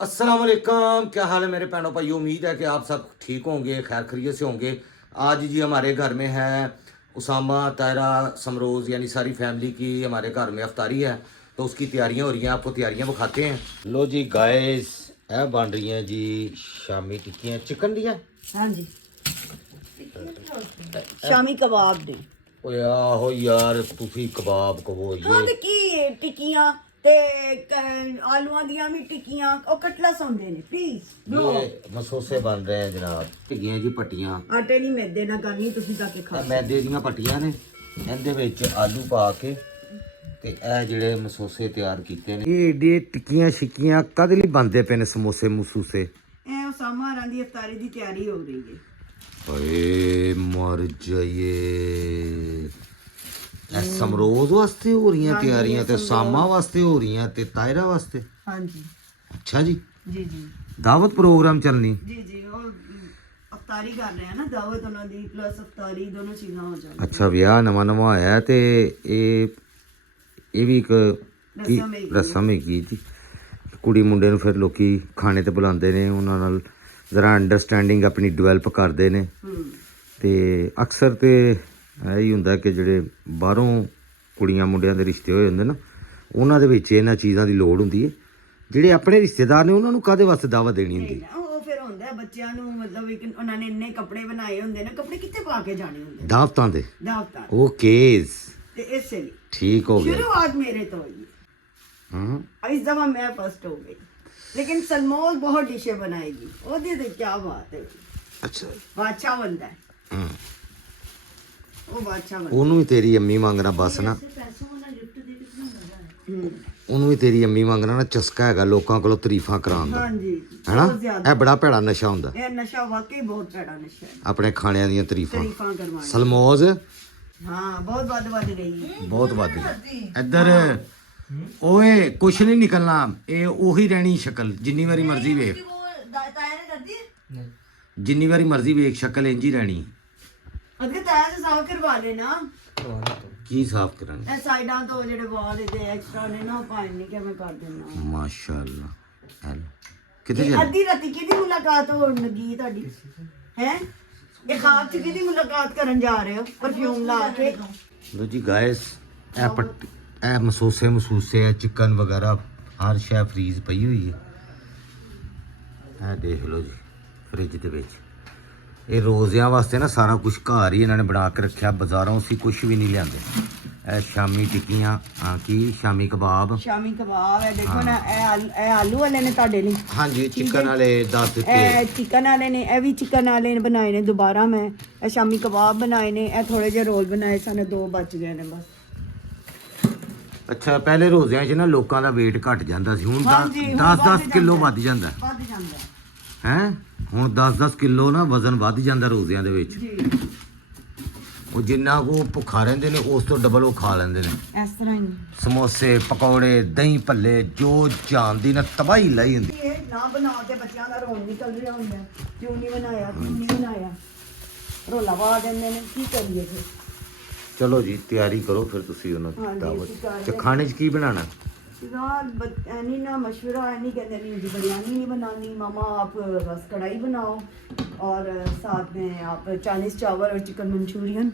अस्सलाम वालेकुम, क्या हाल है मेरे बहनों भाई। उम्मीद है कि आप सब ठीक होंगे, खैर खैरियत से होंगे। आज जी हमारे घर में है उसामा, तायरा, समरोज़ यानी सारी फैमिली की हमारे घर में अफ्तारी है, तो उसकी तैयारियां हो रही हैं। आपको तैयारियां दिखाते हैं। लो जी गाइस, यह बन रही हैं जी शामी टिक्कियाँ चिकन दी। हाँ जी, शामी कबाब ने ओए आहो यार, तुसी कबाब कहो हाँ ये ते की टिक्कियां ते आलूआं दियां भी टिक्कियां ओ कटलस होंदे ने प्लीज ये मसोसे बन रहे हैं जनाब। टिक्कियां जी पट्टियां आटे नहीं मैदे ना करनी तुसी जाके खा मैदे ਦੀਆਂ ਪੱਟੀਆਂ ਨੇ, ਇਹਦੇ ਵਿੱਚ ਆਲੂ ਪਾ ਕੇ ਤੇ ਇਹ ਜਿਹੜੇ ਮਸੋਸੇ ਤਿਆਰ ਕੀਤੇ ਨੇ। ਇਹ ਏਡੇ ਟਿੱਕੀਆਂ ਛਿੱਕੀਆਂ ਕਦ ਲਈ ਬਣਦੇ ਪਏ ਨੇ ਸਮੋਸੇ ਮਸੂਸੇ। ए उसामा हरां दी इफ्तारी दी तैयारी हो रही है। ਓਏ ਮਰ ਜਾਈਏ, ਇਹ ਸਮਰੋਜ਼ ਵਾਸਤੇ ਹੋ ਰਹੀਆਂ ਤਿਆਰੀਆਂ ਤੇ ਸਾਮਾ ਵਾਸਤੇ ਹੋ ਰਹੀਆਂ ਤੇ ਤਾਇਰਾ ਵਾਸਤੇ। हाँ जी ਅੱਛਾ ਜੀ, जी जी ਦਾਵਤ ਪ੍ਰੋਗਰਾਮ ਚੱਲਣੀ। जी जी और अफ्तारी कर रहे हैं ना, दावत उन्हां दी प्लस अफ्तारी दोनों चीज़ां हो जाएंगी। ਅੱਛਾ, ਵਿਆਹ ਨਵਾਂ ਨਵਾਂ ਆਇਆ ਤੇ ਇਹ ਵੀ ਇੱਕ रस्म है ਰਸਮ ਹੈਗੀ ਜੀ। ਕੁੜੀ ਮੁੰਡੇ ਨੂੰ ਫਿਰ ਲੋਕੀ ਖਾਣੇ ਤੇ ਬੁਲਾਉਂਦੇ ਨੇ, ਉਹਨਾਂ ਨਾਲ ਜ਼ਰਾ ਅੰਡਰਸਟੈਂਡਿੰਗ ਆਪਣੀ ਡਿਵੈਲਪ ਕਰਦੇ ਨੇ। ਤੇ ਅਕਸਰ ਤੇ ਇਹ ਹੀ ਹੁੰਦਾ ਕਿ ਜਿਹੜੇ ਬਾਹਰੋਂ ਕੁੜੀਆਂ ਮੁੰਡਿਆਂ ਦੇ ਰਿਸ਼ਤੇ ਹੋਏ ਹੁੰਦੇ ਨਾ, ਉਹਨਾਂ ਦੇ ਵਿੱਚ ਇਹਨਾਂ ਚੀਜ਼ਾਂ ਦੀ ਲੋੜ ਹੁੰਦੀ ਹੈ। ਜਿਹੜੇ ਆਪਣੇ ਰਿਸ਼ਤੇਦਾਰ ਨੇ ਉਹਨਾਂ ਨੂੰ ਕਾਹਦੇ ਵਾਸਤੇ ਦਾਵਤ ਦੇਣੀ ਹੁੰਦੀ। ਉਹ ਫਿਰ ਹੁੰਦਾ ਹੈ ਬੱਚਿਆਂ ਨੂੰ, ਮਤਲਬ ਇੱਕ ਉਹਨਾਂ ਨੇ ਇੰਨੇ ਕੱਪੜੇ ਬਣਾਏ ਹੁੰਦੇ ਨੇ, ਕੱਪੜੇ ਕਿੱਥੇ ਪਾ ਕੇ ਜਾਣੇ ਹੁੰਦੇ ਦਾਵਤਾਂ ਦੇ। ਦਾਵਤਾਂ ਓਕੇ, ਤੇ ਇਸੇ ਲਈ ਠੀਕ ਹੋ ਗਿਆ। शुरुआत मेरे तो हुई, ਹਾਂ इस दफा मैं फर्स्ट हो गई, लेकिन सलमोल बहुत डिशे बनाएगी। ओ दे क्या बात है, ਅੱਛਾ, बादशाह बनता है ਹਾਂ वो, बादशाह बनता ਉਹਨੂੰ ਵੀ ਤੇਰੀ ਅੰਮੀ ਮੰਗਣਾ ਬਸ ਨਾ, ਉਹਨੂੰ ਵੀ ਤੇਰੀ ਅੰਮੀ ਮੰਗਣਾ ਨਾ ਚਸਕਾ ਹੈਗਾ ਲੋਕਾਂ ਕੋਲੋਂ ਤਾਰੀਫਾਂ ਕਰਾਉਣ ਦਾ, हाँ जी ਹੈਨਾ। बहुत ज्यादा। ਇਹ ਬੜਾ ਭੈੜਾ ਨਸ਼ਾ ਹੁੰਦਾ, ये नशा वाकई बहुत बड़ा नशा है, ਆਪਣੇ ਖਾਣਿਆਂ ਦੀਆਂ ਤਾਰੀਫਾਂ। तारीफां करवाना। ਸਲਮੋਜ਼ हाँ बहुत बद रही है। ਬਹੁਤ ਵੱਧ ਗਈ ਇੱਧਰ। ਓਏ ਕੁਛ ਨਹੀਂ ਨਿਕਲਣਾ, ਇਹ ਉਹੀ ਰਹਿਣੀ ਸ਼ਕਲ, ਜਿੰਨੀ ਵਾਰੀ ਮਰਜ਼ੀ ਵੇਖ, ਜਿੰਨੀ ਵਾਰੀ ਮਰਜ਼ੀ ਵੇਖ ਸ਼ਕਲ ਇੰਜ ਹੀ ਰਹਿਣੀ। अगर ताया से साफ करवा लेना, ਕੀ ਸਾਫ਼ ਕਰਾਂਗੇ। ए साइडां तो जेडे वाल दे एक्स्ट्रा ने ना पाए नहीं कि मैं कर देना। ਮਾਸ਼ਾਅੱਲਾ। ਹੈਲੋ, ਕਿੱਥੇ ਇਹ ਚੱਲ ਅੱਧੀ ਰਾਤੀ ਕਿਹਦੀ ਮੁਲਾਕਾਤ ਹੋਣ ਲੱਗੀ ਤੁਹਾਡੀ ਹੈ? ਇਹ ਖਾਬ ਚ ਕਿਹਦੀ ਮੁਲਾਕਾਤ ਕਰਨ ਜਾ ਰਹੇ ਹੋ ਪਰਫਿਊਮ ਲਾ ਕੇ? ਲੋ ਜੀ ਗਾਇਸ, ਇਹ ਮਸੂਸੇ ਹੈ, ਚਿਕਨ ਵਗੈਰਾ ਹਰ ਸ਼ੈ ਫਰੀਜ਼ ਪਈ ਹੋਈ ਹੈ। ਇਹ ਦੇਖ ਲਓ ਜੀ ਫ੍ਰਿਜ ਦੇ ਵਿੱਚ। ਇਹ ਰੋਜ਼ਿਆਂ ਵਾਸਤੇ ਨਾ ਸਾਰਾ ਕੁਝ ਘਰ ਹੀ ਇਹਨਾਂ ਨੇ ਬਣਾ ਕੇ ਰੱਖਿਆ, ਬਾਜ਼ਾਰੋਂ ਅਸੀਂ ਕੁਝ ਵੀ ਨਹੀਂ ਲਿਆਂਦੇ। ਇਹ ਸ਼ਾਮੀ ਟਿੱਕੀਆਂ, ਕੀ ਸ਼ਾਮੀ ਕਬਾਬ। ਸ਼ਾਮੀ ਕਬਾਬ ਹੈ, ਦੇਖੋ ਨਾ, ਇਹ ਆਲੂ ਵਾਲੇ ਨੇ ਤੁਹਾਡੇ ਲਈ। ਹਾਂਜੀ, ਚਿਕਨ ਵਾਲੇ 10 ਦਿੱਤੇ। ਇਹ ਚਿਕਨ ਵਾਲੇ ਨੇ, ਇਹ ਵੀ ਚਿਕਨ ਵਾਲੇ ਨੇ ਬਣਾਏ ਨੇ ਦੁਬਾਰਾ। ਮੈਂ ਇਹ ਸ਼ਾਮੀ ਕਬਾਬ ਬਣਾਏ ਨੇ, ਇਹ ਥੋੜੇ ਜਿਹੇ ਰੋਲ ਬਣਾਏ ਸਨ, 2 ਬਚ ਗਏ ਨੇ ਬਸ। ਅੱਛਾ, ਪਹਿਲੇ ਰੋਜ਼ਿਆਂ 'ਚ ਨਾ ਲੋਕਾਂ ਦਾ weight ਘਟ ਜਾਂਦਾ ਸੀ, ਹੁਣ ਹਾਂਜੀ, ਹੁਣ 10-10 ਕਿਲੋ ਵੱਧ ਜਾਂਦਾ ਵੱਧ ਜਾਂਦਾ ਹੈ। ਹੁਣ 10-10 ਕਿਲੋ ਨਾ ਵਜ਼ਨ ਵੱਧ ਜਾਂਦਾ ਰੋਜ਼ਿਆਂ ਦੇ ਵਿੱਚ। ਜੀ। ਉਹ ਜਿੰਨਾ ਕੋ ਭੁੱਖਾ ਰਹਿੰਦੇ ਨੇ ਉਸ ਤੋਂ ਡਬਲ ਉਹ ਖਾ ਲੈਂਦੇ ਨੇ। ਇਸ ਤਰ੍ਹਾਂ ਹੀ ਸਮੋਸੇ, ਪਕੌੜੇ, ਦਹੀਂ ਭੱਲੇ, ਜੋ ਜਾਂਦੀ ਨਾ ਤਬਾਹੀ ਲਾਈ ਹੁੰਦੀ। ਇਹ ਨਾ ਬਣਾ ਕੇ ਬੱਚਿਆਂ ਦਾ ਰੋਣ ਨਿਕਲ ਰਿਹਾ ਹੁੰਦਾ, ਕਿਉਂ ਨਹੀਂ ਬਣਾਇਆ, ਕਿਉਂ ਨਹੀਂ ਬਣਾਇਆ, ਰੋਲਾ ਪਾ ਦਿੰਦੇ ਨੇ। ਕੀ ਕਰੀਏ ਫਿਰ? ਚਲੋ ਜੀ, ਤਿਆਰੀ ਕਰੋ ਫਿਰ ਤੁਸੀਂ ਉਹਨਾਂ ਦੀ ਹਾਂਜੀ, ਦਾਵਤ। ਅਸੀਂ ਕਰ ਤੇ ਰਹੇ। ਖਾਣੇ 'ਚ ਕੀ ਬਣਾਉਣਾ? यार ऐनी ना मशवरा ऐनी कहते नहीं मुझे बिरयानी नहीं बनानी मामा, आप बस कढ़ाई बनाओ और साथ में आप चाइनीज़ चावल और चिकन मंचूरियन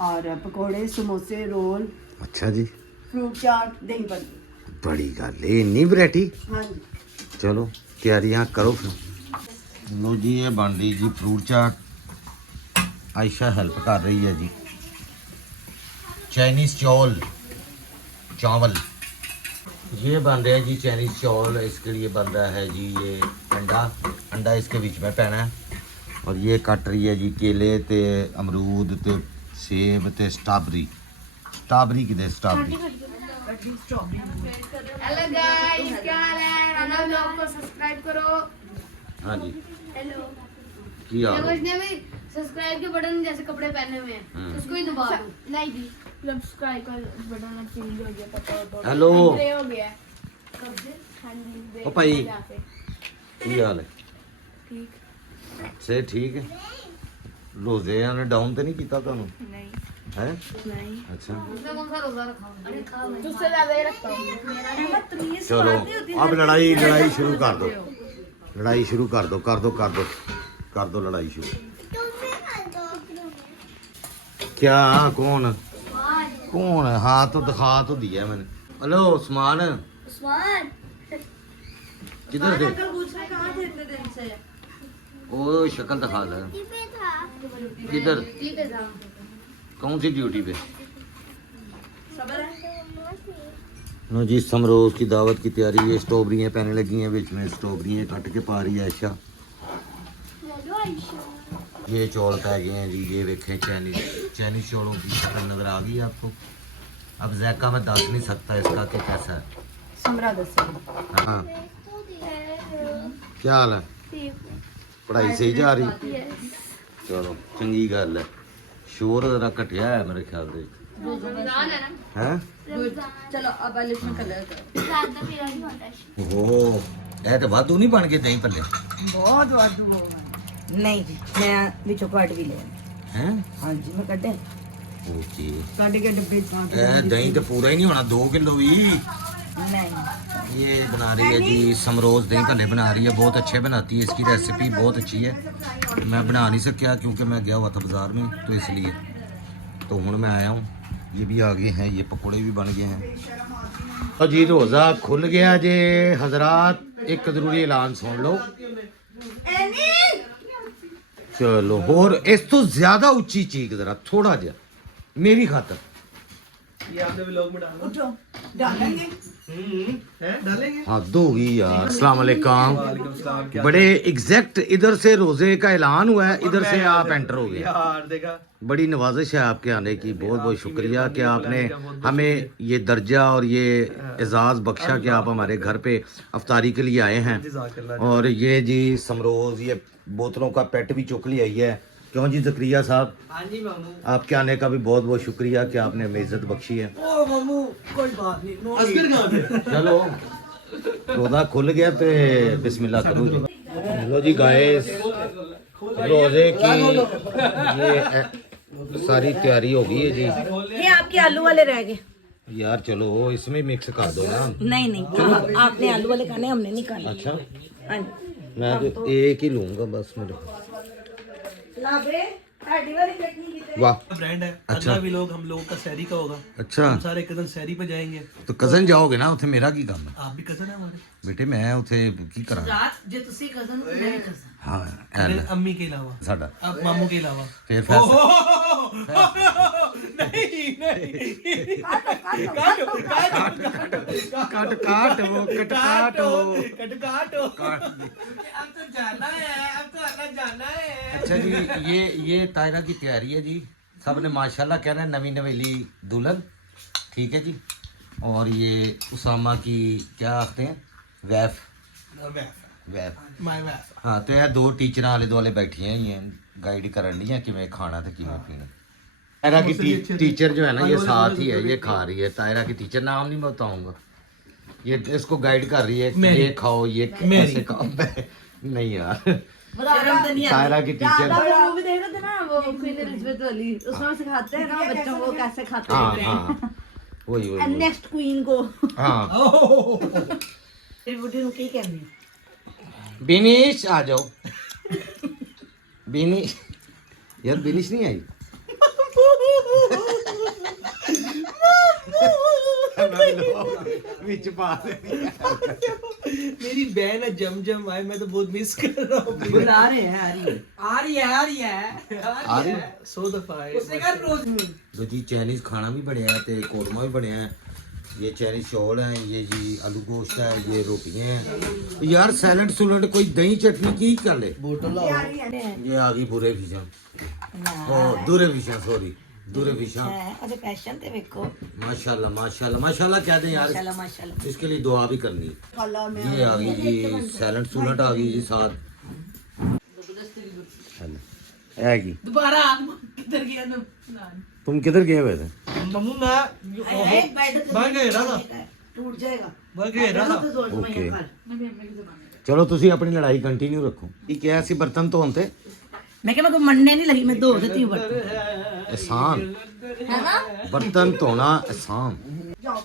और पकोड़े, समोसे, रोल, ਅੱਛਾ ਜੀ, फ्रूट चाट, दही भल्ले। ਬੜੀ ਗੱਲ ਏ, ਇੰਨੀ ਵੈਰਾਈਟੀ। हाँ जी, ਚਲੋ ਤਿਆਰੀਆਂ ਕਰੋ ਫਿਰ। ਲੋ ਜੀ, ਇਹ ਬਣ ਰਹੀ ਜੀ ਫਰੂਟ ਚਾਟ। ਆਇਸ਼ਾ ਹੈਲਪ ਕਰ ਰਹੀ ਹੈ ਜੀ। चाइनीज़ चावल ये बन रहा है जी, चाइनीज़ चावल। इसके लिए बन रहा है जी ये अंडा इसके बीच में पैना है। और ये कट रही है जी केले ते अमरूद ते सेब ते स्ट्रॉबेरी किधर स्ट्रॉबेरी। हेलो गाइस, क्या हाल है? हमारे ब्लॉग को सब्सक्राइब करो। हाँ जी, हेलो, की ये हाल है? कुछ नहीं भाई, सब्सक्राइब के बटन जैसे कपड़े पहने हुए हैं उसको ही दबा दो। नहीं जी, सब्सक्राइब का बटन अब चेंज हो गया, पता हो। हेलो। ग्रे हो गया है। कब से? हाँ जी, ओ भाई। यहाँ पे। की हाल है? ठीक से ठीक है। रोजे ने डाउन तो नहीं किया तुहानू? नहीं। है? नहीं अच्छा उसने कौन सा रोजा रखा है? तुझसे ज्यादा ही रखता हूँ अहमद तमीज चलो अब लड़ाई लड़ाई शुरू कर दो, लड़ाई शुरू कर दो, कर दो कर दो कर दो लड़ाई शुरू। क्या कौन कौन है? हाँ तो दिखा तो दिया मैंने। हेलो उस्मान, उस्मान किधर थे? पूछ रहे कहाँ थे इतने दिन से? ओ शक्ल दिखा ले। किधर? ठीक है था। कौन सी ड्यूटी पे? सबर है नो जी समरोज की दावत की तैयारी। ये स्ट्रॉबेरियाँ पैने लगी हैं, बीच में स्ट्रॉबेरियाँ कट के पा रही है आयशा। ये चौल पै गए हैं जी, ये देखें चाइनीज चौलों की शक्ल नजर आ गई आपको। अब जैका मैं दस नहीं सकता इसका कि कैसा है। समरा दस हाँ क्या हाल है? पढ़ाई सही जा रही? चलो चंगी गल है। शोर जरा घटिया है मेरे ख्याल से। रमजान है ना? हैं? चलो अब आलिफ में कलर करो रात में मेरा नहीं होता है। ओहो ਇਹ ਤਾਂ ਵਾਧੂ ਨਹੀਂ ਬਣ ਕੇ ਦਹੀਂ ਭੱਲੇ बहुत वादू होगा नहीं जी मैं विचों काट भी ले हैं? हाँ जी मैं कटे ओके काटे के डब्बे काट ਇਹ ਦਹੀਂ ਤਾਂ ਪੂਰਾ ਹੀ ਨਹੀਂ ਹੋਣਾ 2 किलो भी। नहीं ये बना रही है जी समरोज दही भल्ले बना रही है, बहुत अच्छे बनाती है, इसकी रेसिपी बहुत अच्छी है। मैं बना नहीं सकिया क्योंकि मैं गया हुआ था बाज़ार में, तो इसलिए तो हूँ मैं आया हूँ। ये भी आ गए हैं, ये पकौड़े भी बन गए हैं। और जी रोज़ा खुल गया जे हजरात, एक ज़रूरी ऐलान सुन लो। चलो और इस तो ज़्यादा उच्ची चीख ज़रा थोड़ा जा मेरी खातर। ये आपने व्लॉग में डालना। उठो डालेंगे है डालेंगे। हद होगी यार। अस्सलाम वालेकुम। वालेकुम सलाम। क्या बड़े एग्जैक्ट इधर से रोजे का ऐलान हुआ है, इधर से आप एंटर हो गए। यार देखा बड़ी नवाजिश है आपके आने की, बहुत बहुत शुक्रिया कि आपने हमें ये दर्जा और ये एजाज़ बख्शा कि आप हमारे घर पे अफ्तारी के लिए आए हैं। जज़ाकल्लाह। और ये जी समरोज ये बोतलों का पेट भी चुक लिया है। क्यों जी ज़करिया साहब, हाँ जी मामू। आपके आने का भी बहुत बहुत शुक्रिया कि आपने हमें इज्जत बख्शी है। ओ मामू कोई बात नहीं। असगर कहाँ थे? चलो रोज़ा खुल गया तो बिस्मिल्लाह करूँ जी। लो जी गाइस, रोज़े की ये सारी तैयारी हो गई है जी। ये आपके आलू वाले रह गए यार चलो इसमें मिक्स कर दो ना। नहीं नहीं आपने आलू वाले खाने हमने नहीं खाने अच्छा हाँ जी मैं तो एक ही लूँगा बस मेरे। लाबरे हड्डी वाली चटनी की वाह ब्रांड है। अच्छा। अगला भी लोग हम लोगों का सहरी का होगा। अच्छा हम सारे कजन सहरी पे जाएंगे। तो कज़न जाओगे ना उथे, मेरा की काम है आप भी कजन है हमारे। बेटे, मैं उथे की करा। जे ਤੁਸੀਂ ਕਜ਼ਨ ਮੈਂ ਕਜ਼ਨ हाँ मेरे ऐन अम्मी के अलावा। साडा अब मामू के अलावा। फिर फैसला नहीं नहीं। काट काट वो कट काटो। काटो। अब तो जाना है। अब तो अलग जाना है। अच्छा जी ये तायरा की तैयारी है जी। सब ने माशाल्लाह कहना है नवी नवेली दुल्हन, ठीक है जी। और ये उसामा की क्या आखते हैं वैफ वैफ माय वैफ। हाँ तो यह 2 टीचर आले दुआले बैठियां ही हैं गाइड करन दी कि मैं खाना तो किमें पीना। तायरा की टीचर जो है ना ये साथ ही है, ये खा रही है। तायरा की टीचर नाम नहीं बताऊंगा, ये इसको गाइड कर रही है कि ये खाओ ये ऐसे खाओ। नहीं यार शर्म तो नहीं तायरा की टीचर वो भी देख रहे थे ना वो क्वीन एलिजाबेथ वाली, उसमें सिखाते हैं ना बच्चों को कैसे खाते हाँ हैं हाँ वही वही नेक्स्ट क्वीन को हाँ। फिर बुढ़ी को की कहनी है बिनिश आ जाओ। बिनिश यार बिनिश नहीं आई। विच पा मेरी बहन है जम आए, मैं तो बहुत मिस कर रहा हूँ। बुला रहे हैं आ रही है 100 दफा है। तो जी चाइनीज खाना भी बनया है ते कोरमा भी बनया है। ये चाइनीज चौल हैं, ये जी आलू गोश्त है, ये रोटियां हैं। यार सैलड सुलड कोई दही चटनी की कर ले। ये आ गई बुरे फिशा ओ दूरे फिशा सॉरी दूरे फिशा। अरे पैशन ते देखो माशाल्लाह माशाल्लाह माशाल्लाह कह दें यार, माशाल्लाह इसके लिए दुआ भी करनी है। ये आ गई जी सैलड सुलड आ गई जी साथ। आएगी दोबारा किधर गया तुम किधर गए हुए थे? मम्मू मैं भाग गया था। टूट जाएगा भाग गया था। ओके चलो ਤੁਸੀਂ ਆਪਣੀ ਲੜਾਈ ਕੰਟੀਨਿਊ ਰੱਖੋ। ਇਹ ਕਿਹਾ ਸੀ ਬਰਤਨ ਧੋਣ ਤੇ मैं क्या मैं को मरने नहीं लगी, मैं धो देती हूँ बर्तन। एहसान है ना बर्तन धोना आसान।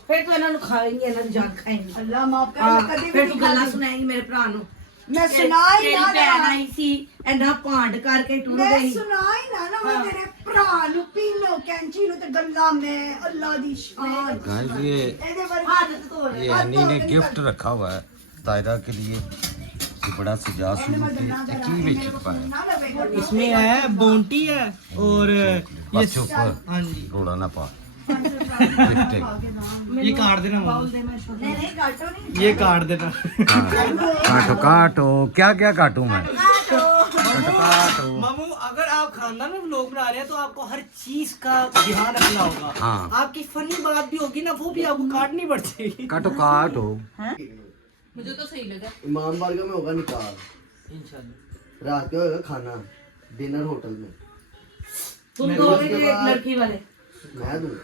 फिर तो इन्होंने खाएंगे इन्होंने जान खाएंगे अल्लाह माफ करे कदे भी फिर नहीं तू गल्ला खाधी। सुनाएंगी मेरे भरा नु मैं सुनाई तेरी ना भैन आई सी इन्ना भांड करके टूर मैं गई सुनाई ना मैं तेरे भरा नु पीनो कैंची नु ते गल्ला में अल्लाह दी शान गाइस ये ਇਹਦੇ ਵਰਗੀ आदत तो ये हनी ने गिफ्ट रखा हुआ है तायरा के लिए। ये बड़ा सजा सूट की बेच पाया ਨਾ ਲਵੇਗਾ इसमें है बोंटी है और बस चुप हाँ जी रोड़ा ना पा। गिफ्ट है। ये काट देना मम्मी। ਨਹੀਂ ਨਹੀਂ ਕਾਟੋ ਨਹੀਂ ये काट देना काटो काटो क्या क्या काटूं मैं काटो काटो। मामू अगर आप खानदान में व्लॉग बना रहे हैं तो आपको हर चीज का ध्यान रखना होगा। हाँ। आपकी फनी बात भी होगी ना वो भी आपको काटनी पड़ती है। काटो काटो। इमाम बारगाह में होगा निकाह, इंशाल्लाह। रात का होगा खाना, डिनर होटल में तुम दोगे कि एक लड़की वाले मैं दूंगा।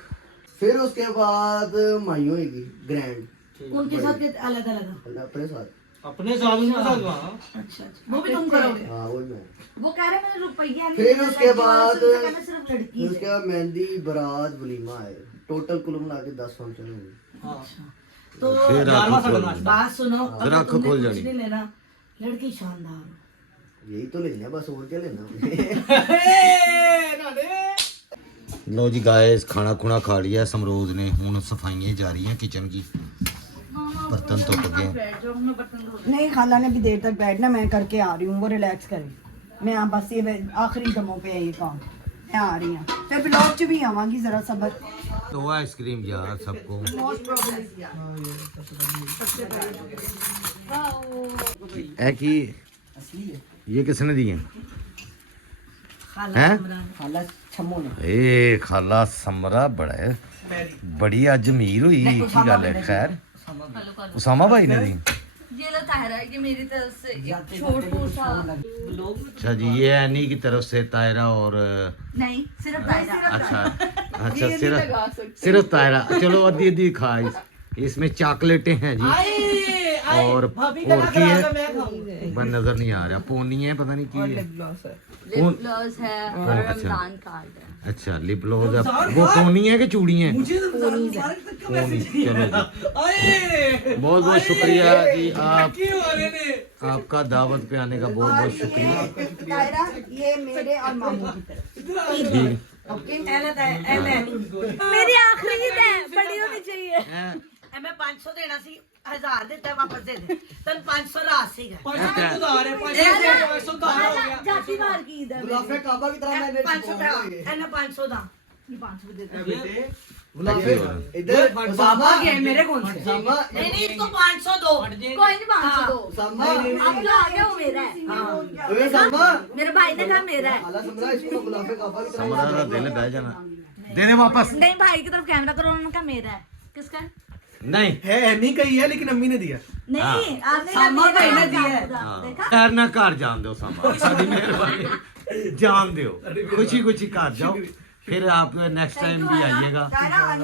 फिर उसके बाद माई होगी ग्रैंड उनके साथ के अलग अलग अपने साथ। अपने साथ उनके साथ वहाँ। अच्छा वो भी तुम करोगे हाँ वही मैं। वो कह रहे मैंने रुपया नहीं फिर उसके बाद सिर्फ लड़की फिर उसके बाद मेहंदी बारात वलीमा है, टोटल कुल मिला के 10 फंक्शन होंगे। हाँ। तो फिर ग्यारहवां आप साढ़े खोल नाश्ता। बात सुनो जरा अगर आंखें तुमने खोल कुछ जानी। नहीं लेना लड़की शानदार हो। यही तो लेना बस, और क्या लेना। लो जी गाइस खाना खुना खा लिया समरोज ने। हुन सफाइयां जा रही हैं किचन की। बर्तन तो गए। नहीं खाला ने भी देर तक बैठना, मैं करके आ रही हूँ, वो रिलैक्स करे। मैं आप बस ये आखिरी दमों पे है ये काम, मैं आ रही हूँ। फिर ब्लॉग च भी आवांगी, जरा सबर। तो आइसक्रीम यार सबको। है कि ये किसने दी है? हैं? खाला छमो ने ए खाला समरा बड़ा है, बड़ी अज अमीर हुई की गल है। खैर उसामा भाई ने दी। ये लो ताहिरा ये मेरी तरफ से एक छोटू सा अच्छा जी ये एनी की तरफ से तायरा और नहीं सिर्फ ताहिरा अच्छा अच्छा सिर्फ तायरा। चलो आधी आधी खा इसमें चॉकलेटें हैं जी और भाभी का और नाम की है लगा मैं खाऊंगा। बस नजर नहीं आ रहा। पोनी है पता नहीं की है। लिप ग्लॉस है और अच्छा। रमजान कार्ड है अच्छा लिप ग्लॉस है। वो पोनी है कि चूड़ी है? मुझे तो रमजान मुबारक तक का पोनी। मैसेज नहीं चलो जी आया। आए बहुत बहुत शुक्रिया जी आप क्यों वाले ने आपका दावत पे आने का बहुत बहुत शुक्रिया। तायरा ये मेरे और मामू की तरफ। जी मेरी आखिरी ईद है बड़ी होनी चाहिए मैं 500 देना सी 1000 देता वापस दे दे तन 500 रात सी गए 500 उधार है 500 उधार हो गया। जाती बार की ईद है गुलाफे काबा की तरह मैंने 500 दा एना 500 दा ये 500 भी दे दे गुलाफे इधर बाबा के मेरे कौन से सामा नहीं नहीं इसको 500 दो कोई नहीं 500 दो सामा आप जो आ गए वो मेरा है ओए सामा मेरे भाई ने कहा मेरा है आला समरा इसको गुलाफे काबा की तरह समरा का दिल बह जाना दे दे वापस। नहीं भाई की तरफ कैमरा करो उन्होंने कहा मेरा है किसका है नहीं है नहीं कही है लेकिन अम्मी ने दिया। नहीं आपने सामा भाई ने दिया है। देखा खैर ना घर जान दो सामा साडी मेहरबानी जान दो खुशी खुशी घर जाओ। फिर आप नेक्स्ट टाइम भी आइएगा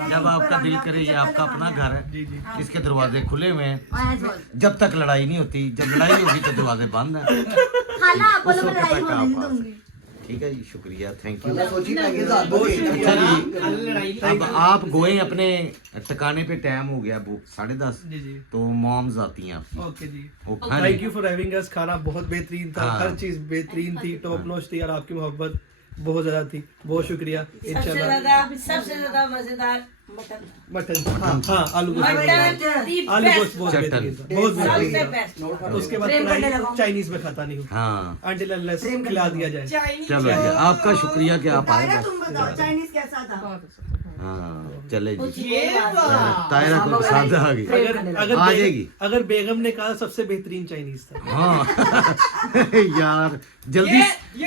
जब आपका दिल करे। ये आपका अपना घर है, इसके दरवाजे खुले हुए हैं जब तक लड़ाई नहीं होती। जब लड़ाई होगी तो दरवाजे बंद हैं। खाना आप उस बोलो वक्त लड़ाई तक होने आप नहीं आ दूंगी ठीक है जी शुक्रिया थैंक यू। अल्लाह सोची पाएंगे साथ अच्छा जी लड़ाई अब आप गोए अपने ठिकाने पे। टाइम हो गया वो 10:30 जी जी तो मॉम्स आती हैं आपकी। ओके जी वो हाँ thank ji you for having us. खाना बहुत बेहतरीन था, हाँ। हर चीज बेहतरीन थी, टॉप नॉच थी और आपकी मोहब्बत बहुत ज्यादा थी। बहुत शुक्रिया। सबसे ज्यादा मजेदार मटन मटन हाँ हाँ आलू गोश्त आलू गोश्त बहुत चटन। बेहतरीन था, बहुत सबसे बेहतरीन था। बेस्ट उसके बाद प्रेम करने लगा। चाइनीज में खाता नहीं हूँ हाँ अंटिल अनलेस खिला दिया जाए। चलो जी आपका शुक्रिया कि आप आए तायरा बस। तुम बताओ चाइनीज कैसा था? हाँ चले जी ये तायरा को पसंद आ गई अगर अगर आ जाएगी। अगर बेगम ने कहा सबसे बेहतरीन चाइनीज था। हाँ यार जल्दी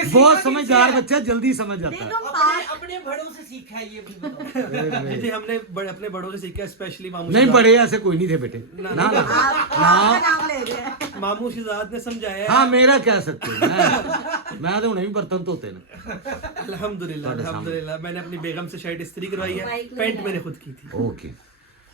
बहुत समझदार बच्चा जल्दी समझ जाता है। अपने बड़ों से सीखा है ये भी बताओ। जी हमने अपने बड़ों से सीखा, स्पेशली मामू नहीं बड़े ऐसे कोई नहीं थे बेटे ना ना आपका नाम ले रहे हैं। मामू शिजाद ने समझाया है। हाँ मेरा कह सकते हो मैं तो उन्हें भी बर्तन धोते ना। अल्हम्दुलिल्लाह सामने। अल्हम्दुलिल्लाह मैंने अपनी बेगम से शर्ट इस्त्री करवाई है, पैंट मैंने खुद की थी। ओके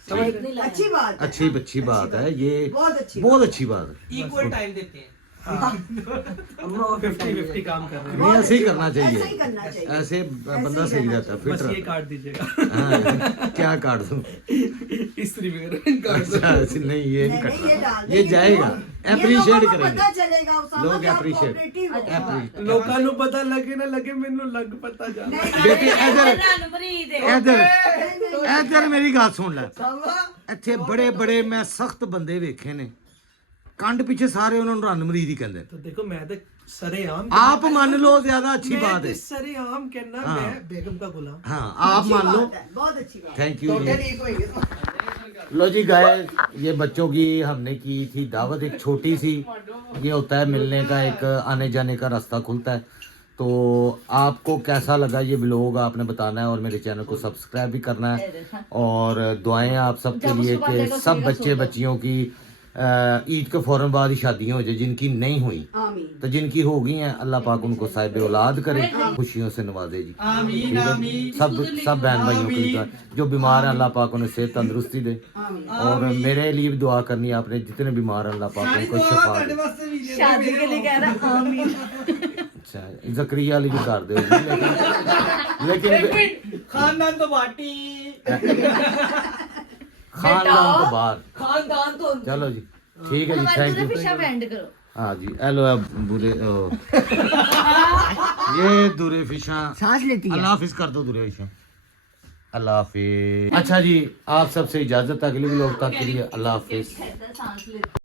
अच्छी बात है। अच्छी बात है ये बहुत अच्छी बहुत अच्छी बात है। इक्वल टाइम देते हैं। अम्मा और 50-50 काम कर रहे हैं। नहीं ऐसे ही करना ऐसा ही चाहिए, करना चाहिए। ऐसे बंदा सही रहता है, फिट बस ये रहता काट दीजिएगा है। क्या काट दूं? इस्त्री वगैरह काट दो। अच्छा ऐसे नहीं, ये नहीं नहीं, ये डाल कटना, देंगे ये जाएगा, तो अप्रिशिएट ये लोगों को करेंगे पता चलेगा उसामा लोग, कि आप appreciate। cooperative हो। ਲੋਕਾਂ ਨੂੰ ਪਤਾ ਲੱਗੇ ਨਾ ਲੱਗੇ ਮੈਨੂੰ ਲੱਗ ਪਤਾ ਜਾਣਾ ਬੇਟੀ ਇਧਰ ਰਣਪ੍ਰੀਤ ਇਧਰ ਇਧਰ ਮੇਰੀ ਗੱਲ ਸੁਣ ਲੈ, ਇੱਥੇ ਬੜੇ ਬੜੇ ਮੈਂ ਸਖਤ ਬੰਦੇ ਵੇਖੇ ਨੇ, ਕੰਡ ਪਿੱਛੇ ਸਾਰੇ ਉਹਨਾਂ ਨੂੰ ਰਣ ਮਰੀਦ ਹੀ ਕਹਿੰਦੇ ਨੇ। तो देखो मैं तो सरेआम आप मान लो ज्यादा अच्छी मैं बात तो है। सरेआम कहना हाँ। मैं बेगम का गुलाम। हाँ आप अच्छी मान लो, बात है, बहुत अच्छी बात है। थैंक यू टोटल जी। एक होंगे तो लो जी गाय, ये बच्चों की हमने की थी दावत, एक छोटी सी, ये होता है मिलने का एक आने जाने का रास्ता खुलता है। तो आपको कैसा लगा ये ब्लॉग आपने बताना है, और मेरे चैनल को सब्सक्राइब भी करना है, और दुआएं आप सबके लिए कि सब बच्चे बच्चियों की ईद के फौरन बाद ही शादियां हो जाए, जिनकी नहीं हुई आमीन। तो जिनकी हो गई हैं अल्लाह पाक उनको साहिब औलाद करे, खुशियों से नवाजे जी। आमीन आमीन। सब बहन भाइयों के लिए दुआ, जो बीमार हैं अल्लाह पाक उन्हें सेहत तंदुरुस्ती दे, और मेरे लिए भी दुआ करनी है आपने, जितने बीमार हैं अल्लाह पाक उनको शफा दे। शादी के लिए कह रहा आमीन। अच्छा जकरिया अली भी कर दो जी, लेकिन खानदान तो बाटी। खानदान तो बाहर, खानदान तो चलो जी ठीक है जी, थैंक यू। फिशा बैंड करो। हाँ जी हेलो बुरे ये दूरे फिशा सांस लेती है। अल्लाह हाफिज कर दो दूरे फिशा, अल्लाह हाफिज। अच्छा जी आप सबसे इजाजत, अगले लोग तक के लिए अल्लाह हाफिज। सांस ले